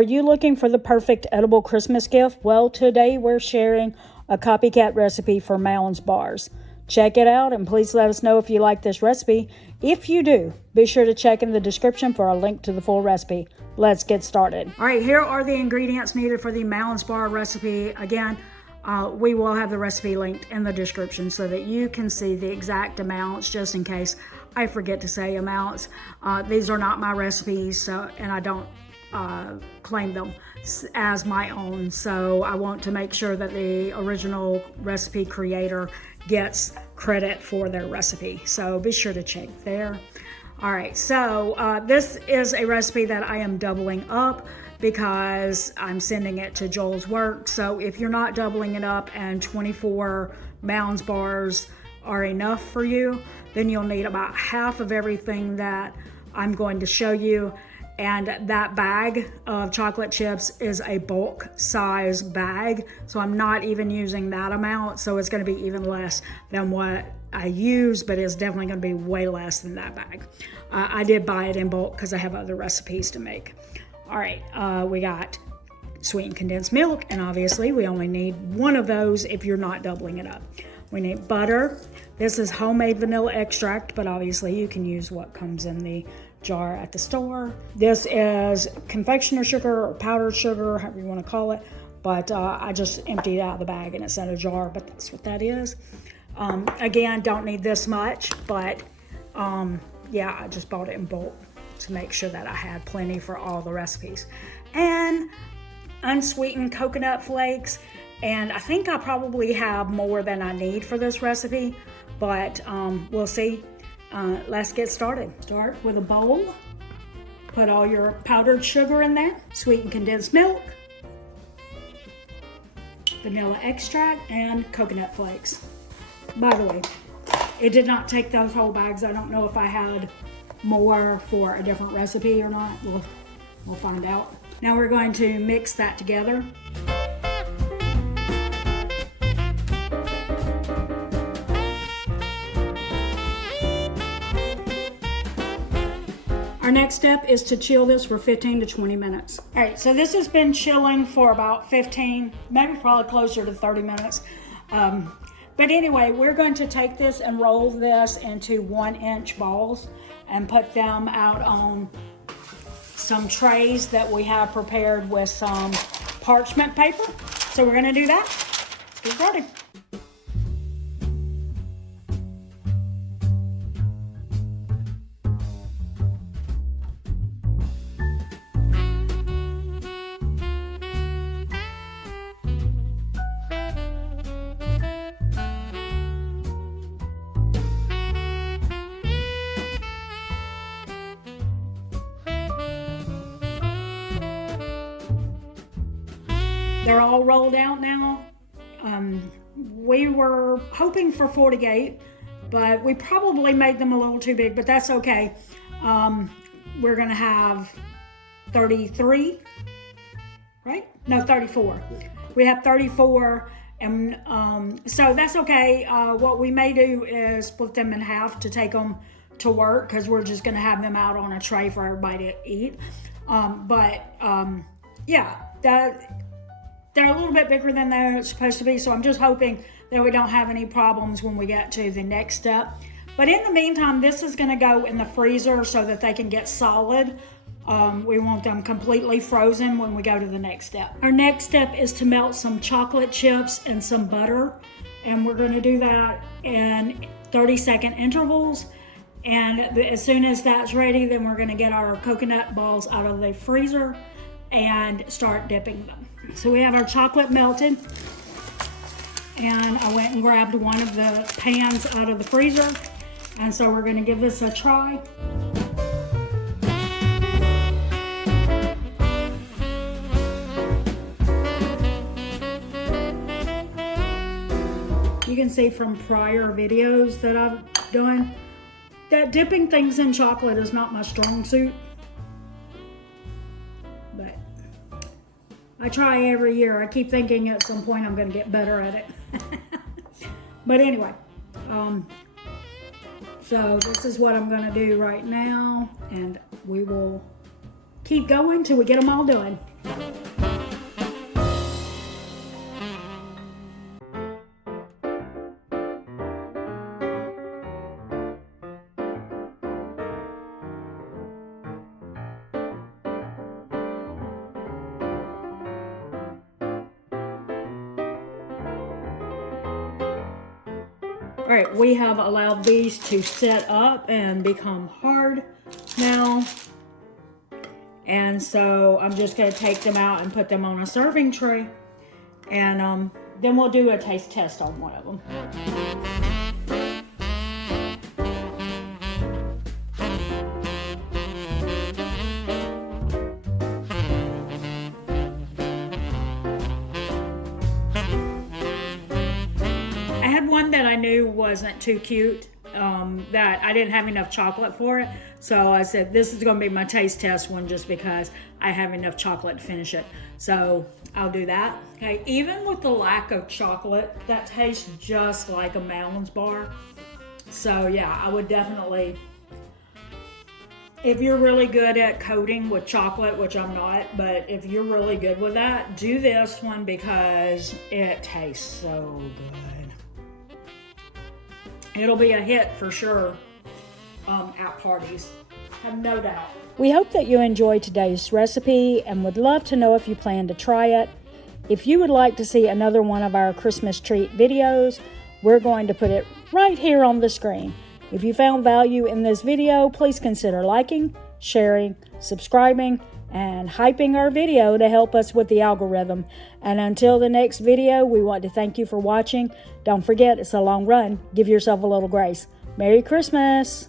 Are you looking for the perfect edible Christmas gift? Well, today we're sharing a copycat recipe for Mounds Bars. Check it out and please let us know if you like this recipe. If you do, be sure to check in the description for a link to the full recipe. Let's get started. All right, here are the ingredients needed for the Mounds Bar recipe. Again, we will have the recipe linked in the description so that you can see the exact amounts, just in case I forget to say amounts. These are not my recipes, and I don't claim them as my own, so I want to make sure that the original recipe creator gets credit for their recipe, so be sure to check there. All right, so this is a recipe that I am doubling up because I'm sending it to Joel's work. So if you're not doubling it up and 24 Mounds Bars are enough for you, then you'll need about half of everything that I'm going to show you. And that bag of chocolate chips is a bulk size bag. So I'm not even using that amount. So it's gonna be even less than what I use, but it's definitely gonna be way less than that bag. I did buy it in bulk because I have other recipes to make. All right, we got sweetened condensed milk, and obviously we only need one of those if you're not doubling it up. We need butter. This is homemade vanilla extract, but obviously you can use what comes in the jar at the store. This is confectioner sugar or powdered sugar, however you want to call it, but I just emptied it out of the bag and it's in a jar, but that's what that is. Again, don't need this much, but yeah, I just bought it in bulk to make sure that I had plenty for all the recipes. And unsweetened coconut flakes, and I think I probably have more than I need for this recipe, but we'll see. Let's get started. Start with a bowl. Put all your powdered sugar in there, sweetened condensed milk, vanilla extract, and coconut flakes. By the way, it did not take those whole bags. I don't know if I had more for a different recipe or not. We'll find out. Now we're going to mix that together. Our next step is to chill this for 15 to 20 minutes. All right, so this has been chilling for about 15, maybe probably closer to 30 minutes. But anyway, we're going to take this and roll this into 1-inch balls and put them out on some trays that we have prepared with some parchment paper. So we're gonna do that. Let's get started. They're all rolled out now. We were hoping for 48, but we probably made them a little too big, but that's okay. We're gonna have 33, right? No, 34. We have 34, and so that's okay. What we may do is split them in half to take them to work, because we're just gonna have them out on a tray for everybody to eat. Yeah, they're a little bit bigger than they're supposed to be, so I'm just hoping that we don't have any problems when we get to the next step. But in the meantime, this is gonna go in the freezer so that they can get solid. We want them completely frozen when we go to the next step. Our next step is to melt some chocolate chips and some butter, and we're gonna do that in 30-second intervals. And as soon as that's ready, then we're gonna get our coconut balls out of the freezer and start dipping them. So we have our chocolate melted, and I went and grabbed one of the pans out of the freezer, and so we're gonna give this a try. You can see from prior videos that I've done that dipping things in chocolate is not my strong suit. But I try every year. I keep thinking at some point I'm gonna get better at it. But anyway, so this is what I'm gonna do right now, and we will keep going till we get them all done. All right, we have allowed these to set up and become hard now. And so I'm just gonna take them out and put them on a serving tray. And then we'll do a taste test on one of them. One that I knew wasn't too cute, that I didn't have enough chocolate for it, so I said this is going to be my taste test one just because I have enough chocolate to finish it. So I'll do that. Okay, even with the lack of chocolate, that tastes just like a Mounds bar. So yeah, I would definitely, if you're really good at coating with chocolate, which I'm not, but if you're really good with that, do this one because it tastes so good. It'll be a hit for sure at parties, have no doubt. We hope that you enjoyed today's recipe and would love to know if you plan to try it. If you would like to see another one of our Christmas treat videos, we're going to put it right here on the screen. If you found value in this video, please consider liking, sharing, subscribing, and hyping our video to help us with the algorithm. And until the next video, we want to thank you for watching. Don't forget, it's a long run. Give yourself a little grace. Merry Christmas!